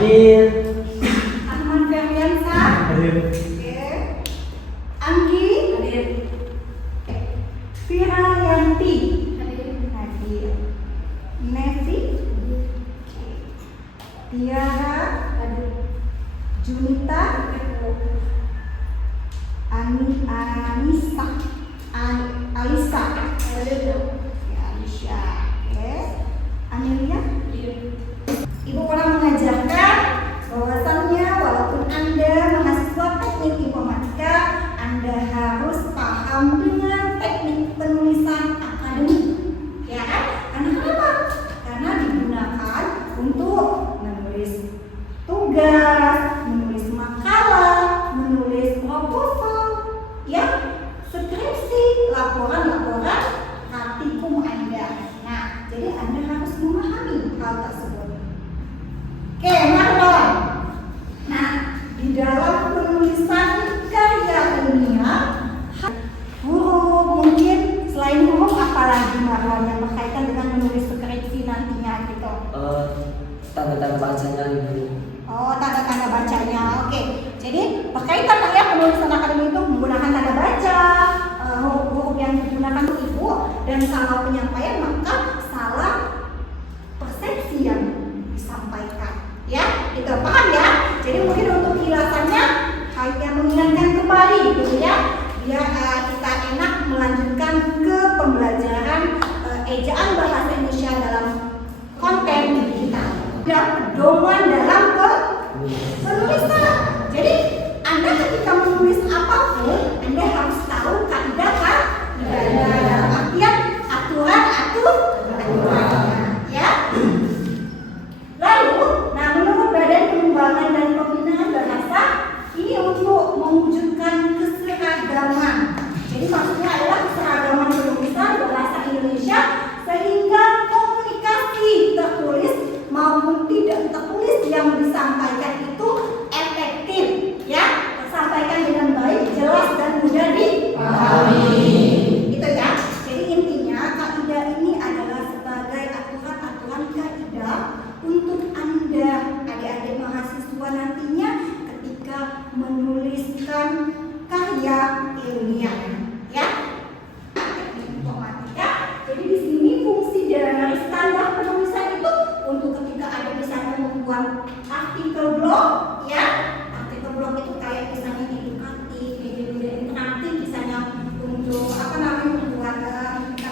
Hadir. Ahmad Ferdiansa. Hadir. Oke. Anggi. Hadir. Vira Yanti. Hadir. Hadir. Nevi. Tiara. Hadir. Junita. Anissa. Alisa. Hadir. Ya, Alicia. Oke. Amelia. Hadir. Ibu pernah mengajarkan bahwasannya walaupun Anda mahasiswa teknik informatika, Anda harus paham dengan teknik penulisan akademik. Ya kan? Karena kenapa? Karena digunakan untuk menulis tugas, menulis makalah, menulis proposal, ya, skripsi, laporan-laporan praktikum Anda. Nah, jadi Anda harus memahami hal tersebut. Oke, teman-teman. Nah, di dalam penulisan karya ilmiah, guru mungkin selain huruf apalagi Marwan yang berkaitan dengan menulis skripsi nantinya gitu. Tanda-tanda bacanya Ibu. Oh, tanda-tanda bacanya. Oke. Jadi berkaitan ya penulisan akademik itu menggunakan tanda baca, huruf-huruf yang digunakan itu Ibu, dan salah penyampaian maka salah persepsi yang disampaikan. Ya, itu paham ya? Jadi mungkin untuk kilasannya hanya mengingatkan kembali gitu ya, biar kita enak melanjutkan ke pembelajaran ejaan bahasa Indonesia dalam konten digital. Dan pedoman dalam penulisan. Jadi Anda ketika menulis apapun, Anda harus tahu kaidah kan? Dalam artian aturan. Ya. Lalu, nah menurut Badan Pengembangan dan Pembinaan Bahasa, ini untuk mewujudkan keseragaman. Jadi maksudnya adalah keseragaman penulisan bahasa Indonesia sehingga komunikasi tertulis maupun tidak tertulis yang disampaikan itu efektif, ya, tersampaikan dengan baik, jelas dan mudah dipahami. Itu ya. Jadi intinya kaidah ini adalah sebagai aturan-aturan kaidah untuk Anda adik-adik mahasiswa nantinya ketika menuliskan karya ilmiah, ya. Teknik informatika. Jadi di sini fungsi dari standar penulisan itu untuk ketika ada misalnya membuat artikel blog, ya. Artikel blog itu kayak misalnya edukatif, media interaktif, misalnya untuk membuat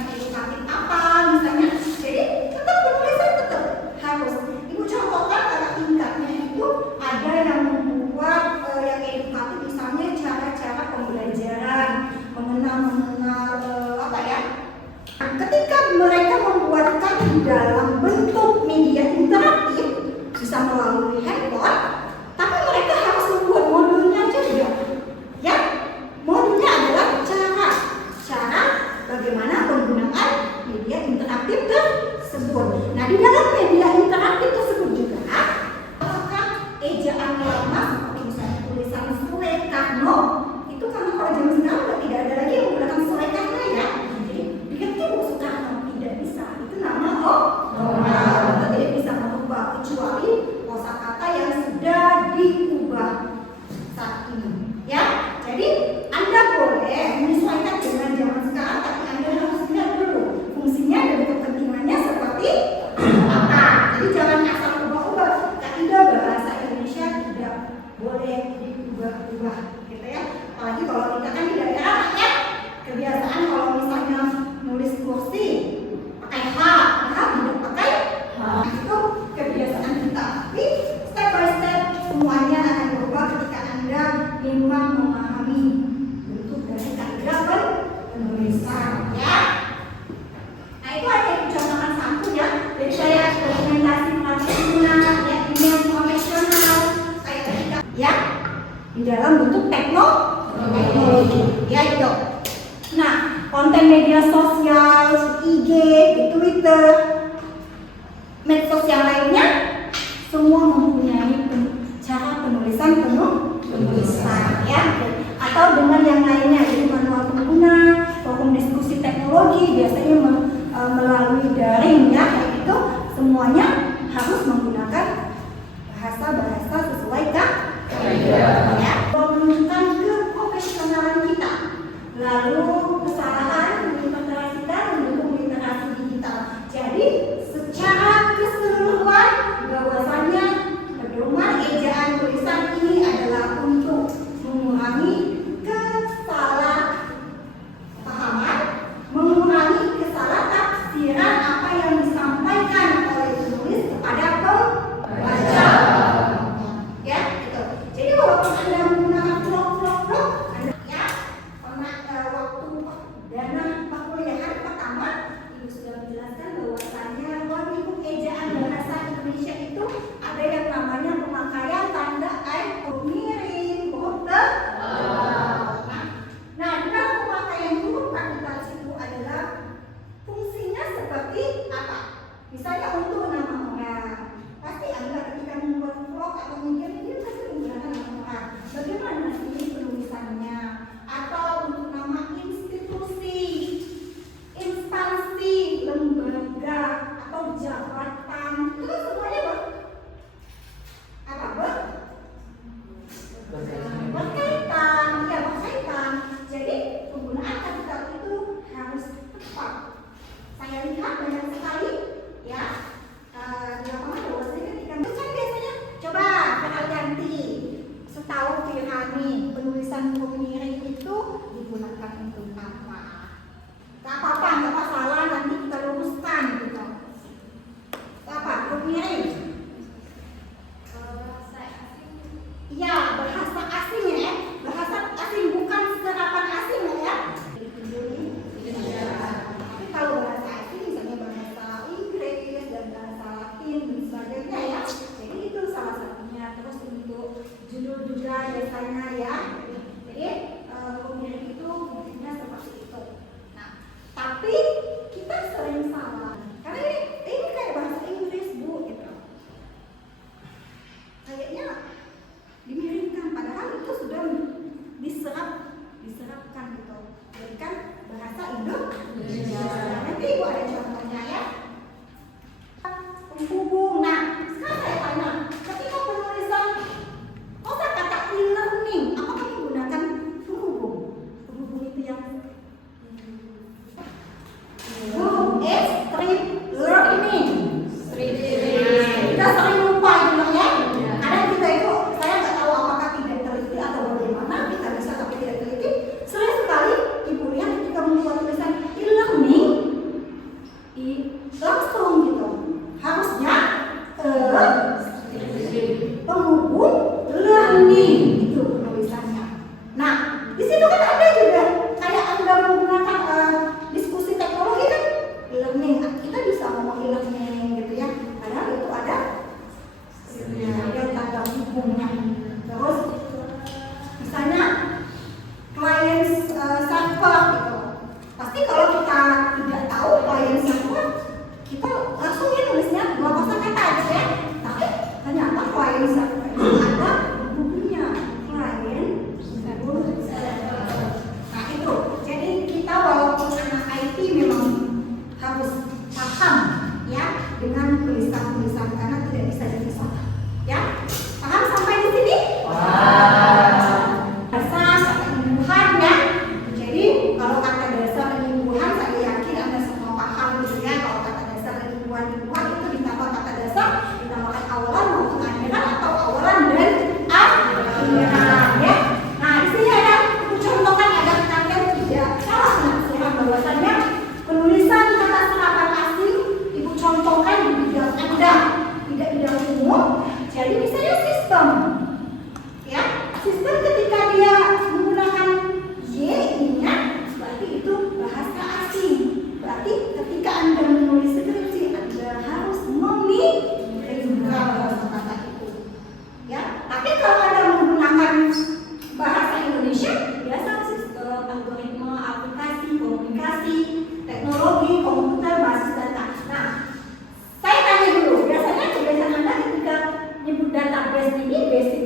edukatif apa misalnya. Jadi tetap penulisan tetap harus. Ibu contohkan pada tingkatnya itu ada yang membuat yang edukatif, misalnya cara-cara pembelajaran, mengenal ketika mereka membuatkan di dalam bentuk media interaktif bisa melalui handphone, tapi mereka harus membuat modulnya juga, ya. Modulnya adalah cara bagaimana penggunaan media interaktif tersebut. Nah, di dalam media interaktif tersebut juga apakah ejaan lama seperti misalnya tulisan Sulekano itu, karena kalau zaman sekarang udah tidak ada lagi yang menggunakan Sulekano ya. Jadi diganti Soekarno tidak bisa. Itu nama kita tidak bisa merubah kecuali kosakata yang sudah diubah saat ini. Ya, jadi Anda boleh menyesuaikan dengan zaman sekarang, tapi Anda harus lihat dulu fungsinya dan kepentingannya seperti apa. Jadi jangan asal ubah-ubah. Kaidah bahasa Indonesia tidak boleh diubah-ubah, gitu ya. Apalagi kalau kita kan di daerah ya, kebiasaan kalau misalnya nulis kursi pakai H, tidak pakai H. Itu kebiasaan kita. Tapi step by step semuanya akan berubah ketika Anda memang memahami bentuk dari kaidah penulisan, ya. Nah, itu hanya contohkan satu ya. Jadi saya dokumentasi profesional, ya, email profesional, kayak ketika ya di dalam bentuk teknologi, ya itu. Nah, konten media sosial, IG, di Twitter, medsos yang lainnya, semua mempunyai cara penulisan ya, atau dengan yang lainnya, jadi manual pengguna, forum diskusi teknologi, biasanya melalui daring ya, kayak itu semuanya harus menggunakan bahasa-bahasa sesuai ya, menunjukkan keprofesionalan kita. Lalu kesalahan mengintegrasikan mendukung literasi digital. Jadi secara keseluruhan bahwasannya pedoman ejaan tulisan ini adalah untuk mengurangi kesalahpahaman, mengurangi kesalah-tafsiran apa yang disampaikan oleh penulis kepada pembaca. Ya, gitu. Jadi walaupun Anda menggunakan vlog, Anda ya pernah waktu dana perkuliahan pertama, Ibu sudah menjelaskan bahwasannya logik ejaan bahasa Indonesia itu ada yang namanya pemakaian tanda miring, huruf tebal. Nah, dengan pemakaian huruf kapital itu adalah fungsinya seperti apa? Misalnya untuk nama orang, pasti Anda ketika membuat vlog atau media ini pasti menggunakan nama orang. Bagaimana sih penulisannya? Atau untuk nama institusi, instansi, lembaga atau jabatan, itu kan semuanya berkaitan. Jadi penggunaan kapital itu harus tepat. Saya lihat banyak sekali ya di lapangan bahwasanya ketika kan biasanya coba kita ganti. Setahu Firhani penulisan huruf miring itu digunakan untuk apa? Gak apa-apa, nggak masalah, nanti kita luruskan gitu. Apa huruf miring? Iya, bahasa asing ya, bahasa asing bukan serapan asing ya. Tapi kalau bahasa asing misalnya bahasa Inggris dan bahasa Latin dan sebagainya ya, jadi itu salah satunya. Terus untuk judul juga biasanya ya, jadi huruf itu fungsinya seperti itu. Nah, tapi kita sering salah karena ini kayak bahasa Inggris Bu gitu. Kayaknya dimiringkan, padahal itu sudah diserapkan gitu. Jadi kan bahasa Indonesia. Nanti Ibu ada contohnya ya. Penghubung. Nah, sekarang saya tanya, ketika penulisan kosakata e-learning, apakah menggunakan penghubung? Penghubung itu yang huruf S, strip learning. Kita sering lupa itu ya. Ada kita itu, saya nggak tahu apakah tidak teliti atau bagaimana, kita bisa tapi tidak teliti. Sering sekali Ibu lihat ketika membuat tulisan e-learning, langsung gitu. Harusnya penghubung learning itu penulisannya. Nah, di situ kan ada juga kayak Anda menggunakan diskusi teknologi kan e-learning. Kita bisa ngomong e-learning gitu ya. Padahal itu ada tanda hubungnya. Terus misalnya client server gitu. Pasti kalau kita tidak tahu client server, kita langsung ya nulisnya dua kosakata aja ya. Tapi ternyata client server itu ada hubungnya, client server. Nah itu, jadi kita walaupun anak IT memang harus paham ya dengan tulisan-tulisan karena tidak bisa dipisahkan. Ya, paham sampai di sini? Dasar kata penyembuhan ya. Jadi kalau kata dasar penyembuhan, saya yakin Anda semua paham gitu ya. Kalau kata dasar penyembuhan itu ditambah kata dasar, ditambahkan awalan maupun akhiran atau awalan dan akhiran ya. Nah di sini ada contohkan agar kalian tidak salah menafsirkan bahwasannya penulisan kata serapan asing Ibu contohkan di bidang Anda, tidak bidang umum. Jadi misalnya sistem, ya sistem ketika dia menggunakan y-nya, berarti itu bahasa asing. Berarti ketika Anda menulis skripsi, Anda harus memiringkan kata-kata itu. Ya, tapi kalau Anda menggunakan bahasa Indonesia, biasa sistem, algoritma, aplikasi, komunikasi, teknologi, komputer, basis data. Nah, saya tanya dulu, biasanya kebiasaan Anda ketika nyebut database ini basic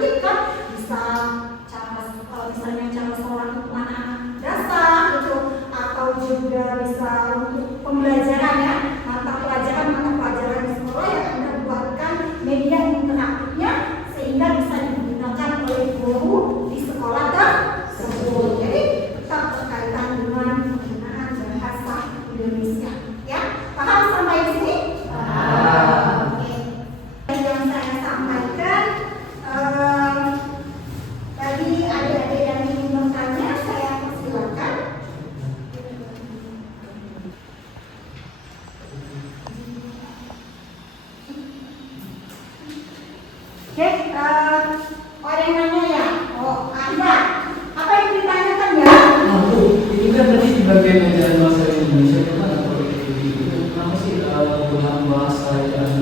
alternatif kan, bisa misalnya cara sekolah untuk anak-anak dasar gitu, atau juga bisa untuk pembelajaran ya, mata pelajaran di sekolah yang Anda buatkan media interaktifnya sehingga bisa digunakan oleh guru di sekolah tersebut. Jadi tetap berkaitan dengan penggunaan bahasa Indonesia. Ya, paham sampai di sini? Oke. Yang saya sampaikan, tadi adik-adik yang ingin bertanya, saya persilakan. Oke, ada yang nanya ya? Oh, ada. Apa yang ditanyakan ya? Nah, Bu, ini kan tadi di bagian ajaran bahasa Indonesia gimana kalau itu kenapa sih penggunaan bahasa dan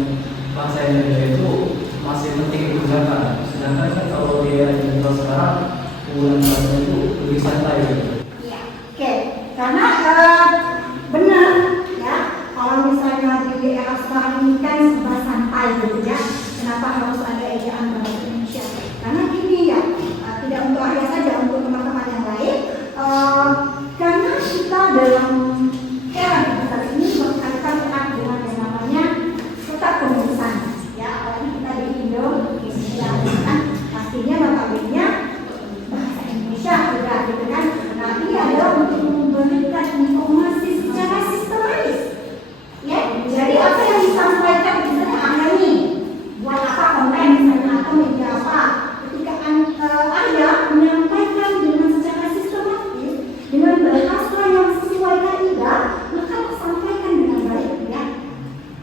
bahasa Indonesia itu masih penting digunakan? Sedangkan kan kalau dia digital sekarang penggunaan bahasa itu lebih santai gitu. Iya, oke. Karena benar ya, kalau misalnya di era sekarang ini kan serba santai gitu ya. Kenapa harus ada ejaan bahasa Indonesia? Karena gini ya, tidak untuk Arya saja, untuk teman-teman yang lain. Karena kita dalam era digital ini berkaitan erat dengan yang namanya kota penulisan, ya, apalagi kita di Indonesia, kan pastinya notabene bahasa Indonesia juga, gitu kan. Nah, ini adalah untuk memberikan informasi secara sistematis, ya. Jadi apa yang disampaikan misalnya Anda nih, buat apa konten misalnya atau media apa, ketika Anda menyampaikan dengan secara sistematis dengan bahasa yang sesuai kaidah, maka sampaikan dengan baik ya.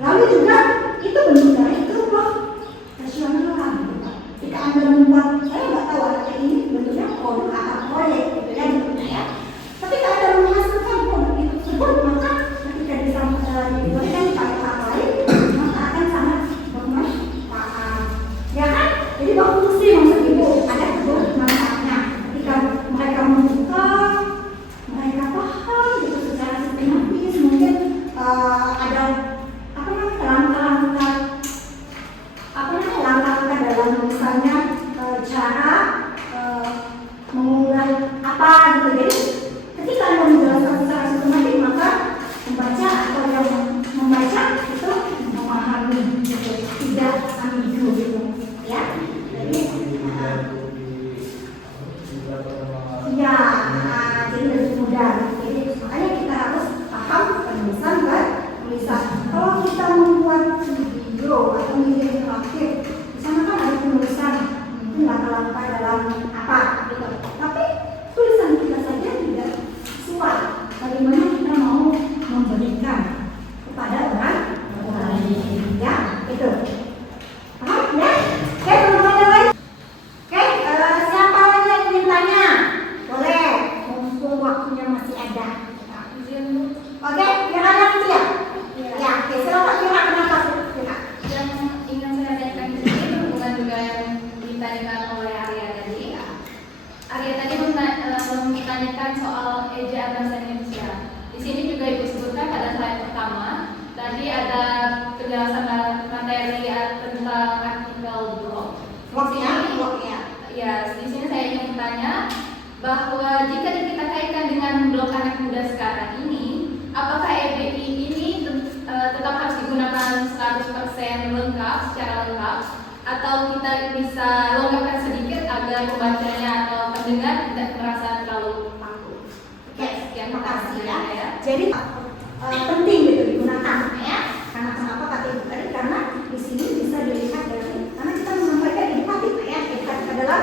Lalu juga itu bentuk dari profesionalan gitu. Jika Anda membuat, saya nggak tahu ada ini bentuknya produk atau proyek gitu ya bentuknya ya. Ketika Anda menghasilkan produk itu tersebut, maka ketika diberikan pada orang lain, maka akan sangat bermanfaat. Ya kan? Jadi berfungsi maksud ibu, ada manfaatnya. Ketika mereka membuka, mereka paham gitu secara sistematis, mungkin ada apa namanya langkah-langkah dalam misalnya cara mengurai apa gitu. Jadi ketika Anda menjelaskan secara sistematis, maka pembaca atau yang membaca itu memahami gitu, tidak ambigu gitu ya. Jadi ya, jadi lebih mudah. Jadi makanya kita harus paham penulisan dan tulisan. Kalau kita membuat video atau media interaktif, di sana kan ada penulisan, mungkin langkah-langkah dalam apa gitu. Tapi tulisan kita saja tidak sesuai. Bagaimana kita mau memberikan kepada orang lain? Ya, itu. Paham ya? Oke, teman-teman yang lain. Oke, siapa lagi yang ingin tanya? Boleh, mumpung waktunya masih ada. Oke, Kira yang siap? Ya, oke, silakan Kira, kenapa Kira? Yang ingin saya tanyakan di sini berhubungan juga yang ditanyakan oleh Arya tadi. Arya tadi mempertanyakan soal ejaan bahasa Indonesia. Di sini juga Ibu sebutkan pada slide pertama, tadi ada penjelasan materi tentang artikel blog. Waktunya. Ya, di sini saya ingin bertanya bahwa jika kita kaitkan dengan blog anak muda sekarang ini, apakah EBI ini tetap harus digunakan 100% lengkap, secara lengkap, atau kita bisa longgarkan sedikit agar pembacanya atau pendengar tidak merasa terlalu kaku? Oke, Sekian, terima kasih ya. ya. Jadi penting gitu digunakan ya. Karena kenapa kata ibu tadi? Karena di sini bisa dilihat dari karena kita menyampaikan edukatif ya. Edukatif adalah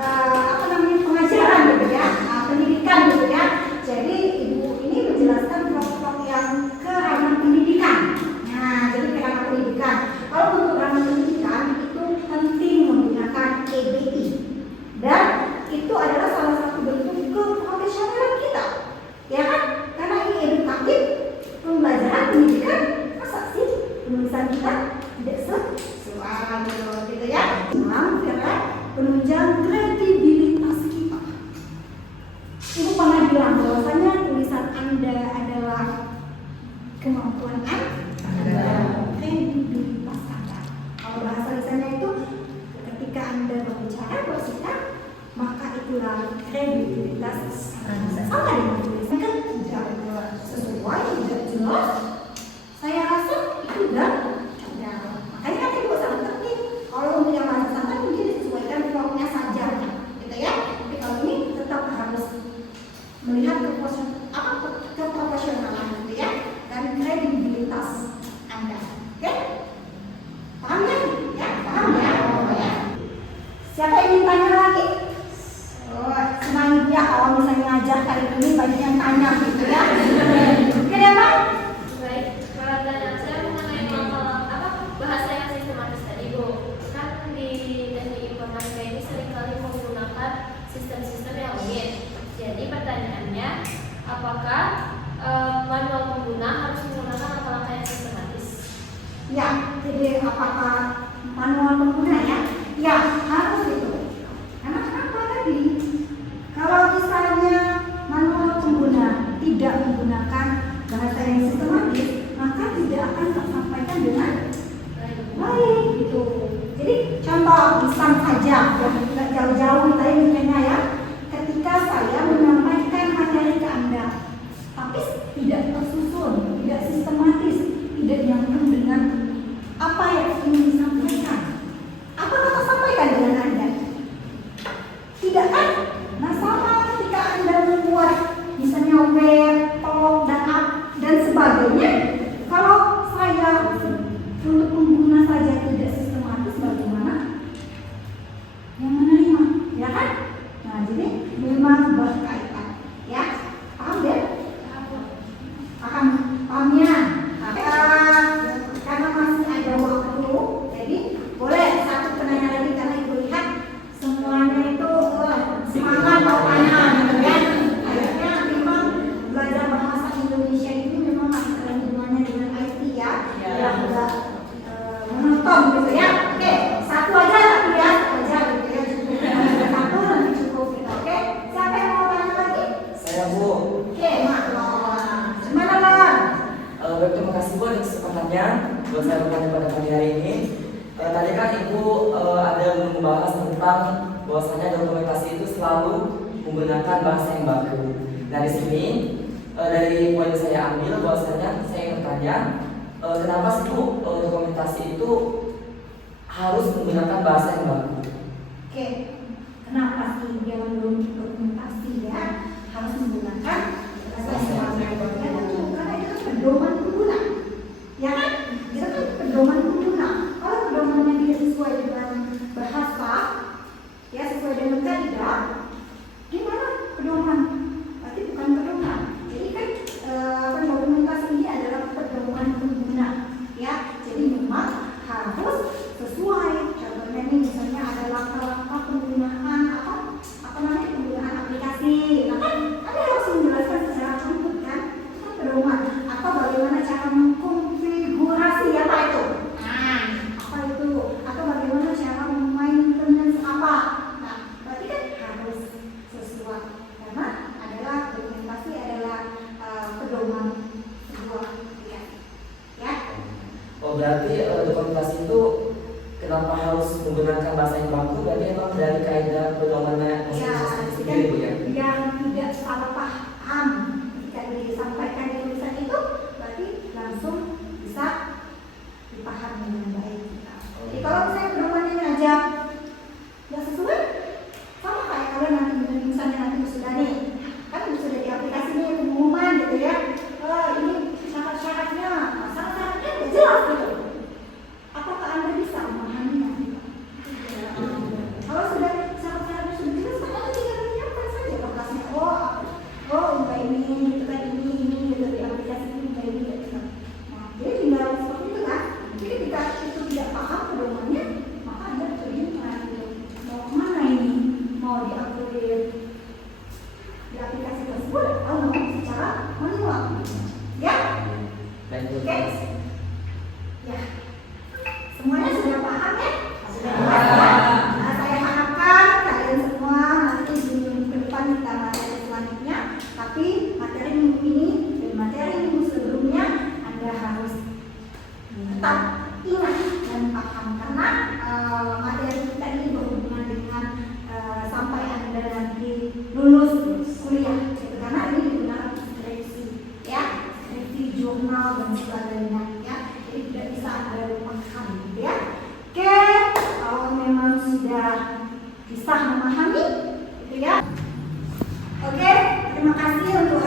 apa namanya pengajaran gitu ya, pendidikan gitu ya. Jadi ibu ini menjelaskan blog-blog yang ke ranah pendidikan. Nah, jadi ke ranah pendidikan. Kalau untuk ranah pendidikan itu penting menggunakan EBI dan itu adalah salah satu bentuk keprofesionalan kita, ya kan? Karena ini edukatif, pembelajaran pendidikan, masa sih penulisan kita tidak sesuai gitu ya? Karena penunjang kredibilitas kita. Ibu pernah bilang bahwasanya tulisan Anda adalah kemampuan Anda, kredibilitas Anda. Kalau bahasa lisannya itu ketika Anda Anda berbicara bersikap, maka itulah kredibilitas Anda. Sama dengan tulisan kan tidak sesuai, tidak jelas. Saya rasa itu dan makanya kan ibu sangat penting. Kalau untuk yang bahasa kan mungkin disesuaikan formnya saja, gitu ya. Tapi kalau ini tetap harus melihat keprofesionalan, gitu ya, dan kredibilitas Anda. Oke? Paham ya? Ya, paham ya? Oh, ya. Siapa yang ingin tanya lagi? Oh, senang ya kalau misalnya ngajar kali ini banyak yang tanya, gitu ya. Oke ya, Pak? Baik, pertanyaan saya mengenai bahasa yang sistematis tadi, Bu. Kan di teknik informatika ini seringkali menggunakan sistem-sistem yang rumit. Jadi pertanyaannya, apakah manual pengguna harus menggunakan langkah-langkah yang sistematis? Ya, jadi apakah manual pengguna ya? Ya, harus itu. Karena kenapa tadi? Kalau misalnya manual pengguna tidak menggunakan bahasa yang sistematis, maka tidak akan tersampaikan dengan baik gitu. Jadi contoh misal saja, yang tidak jauh-jauh tadi misalnya ya, ketika saya menyampaikan materi ke Anda, tapi tidak tersusun, tidak sistematis, tidak nyambung dengan apa yang ingin disampaikan. Apakah tersampaikan dengan Anda? Tidak kan? Nah sama ketika Anda membuat misalnya web, blog, dan sebagainya, kalau saya untuk pengguna saja tidak sistematis, bagaimana yang menerima, ya kan? Nah jadi memang berkaitan, ya, paham ya? Pahamnya. Karena masih ada waktu, jadi boleh satu penanya lagi karena ibu lihat semuanya itu semangat bapaknya, gitu kan? Akhirnya memang belajar bahasa Indonesia ini memang masih ada hubungannya dengan IT ya, yang enggak menonton gitu ya. Oke, satu aja tapi ya, satu aja gitu ya, cukup satu nanti cukup gitu. Oke, siapa yang mau tanya lagi? Saya Bu. Oke, gimana lah? Baik, terima kasih Bu atas kesempatannya buat saya bertanya pada pagi hari ini. Tadi kan Ibu ada membahas tentang bahwasanya dokumentasi itu selalu menggunakan bahasa yang baku. Dari sini dari poin saya ambil bahwasanya saya ingin bertanya kenapa sih Bu dokumentasi itu harus menggunakan bahasa yang baku? Oke, kenapa sih dia menurut dokumentasi ya harus menggunakan bahasa yang baku? Ya tentu karena itu kan pedoman pengguna, ya kan? Itu kan pedoman pengguna. Kalau pedomannya tidak sesuai dengan bahasa, ya sesuai dengan kaidah, gimana pedoman? Berarti bukan pedoman. Jadi kan dokumentasi ini adalah pedoman pengguna, ya. Jadi memang harus sesuai. Contohnya nih misalnya ada langkah-langkah penggunaan penggunaan aplikasi. Nah kan Anda harus menjelaskan secara runtut kan, itu kan pedoman. Atau bagaimana cara mengkonfigurasi apa itu? Nah, apa itu? Atau bagaimana cara maintenance apa? Nah, berarti kan harus sesuai. Karena adalah dokumentasi adalah pedoman sebuah aplikasi. Ya. Oh berarti dokumentasi itu kenapa harus menggunakan bahasa yang baku? Berarti emang dari kaidah pedomannya masing-masing sendiri Bu ya? Yang tidak salah paham ketika disampaikan di tulisan itu berarti langsung bisa dipahami dengan baik. Jadi kalau saya pedomannya aja nggak sesuai, sama kayak kalian nanti misalnya nanti sudah nih, kan sudah di aplikasi ini pengumuman gitu ya, ini syarat-syaratnya, syarat-syaratnya nggak jelas gitu. Apakah Anda bisa memahaminya? Kalau sudah syarat-syaratnya sudah jelas, kan Anda tinggal menyiapkan saja berkasnya. Oh, enggak ini, gitu kan ini gitu di aplikasi ini enggak ini gitu. Nah, jadi tinggal seperti itu kan. Jadi ketika itu tidak paham pedomannya, maka Anda terjun mau kemana ini? Mau diupload di aplikasi tersebut atau mau secara manual? Ya? Baik Bu. Oke? Ya. Semuanya sudah paham ya? Sudah Ya. paham. Nah, saya harapkan kalian semua nanti di minggu depan kita materi selanjutnya. Tapi materi minggu ini dan materi minggu sebelumnya Anda harus tetap ingat dan paham karena materi kita ini berhubungan bisa memahami, gitu ya. Oke, terima kasih untuk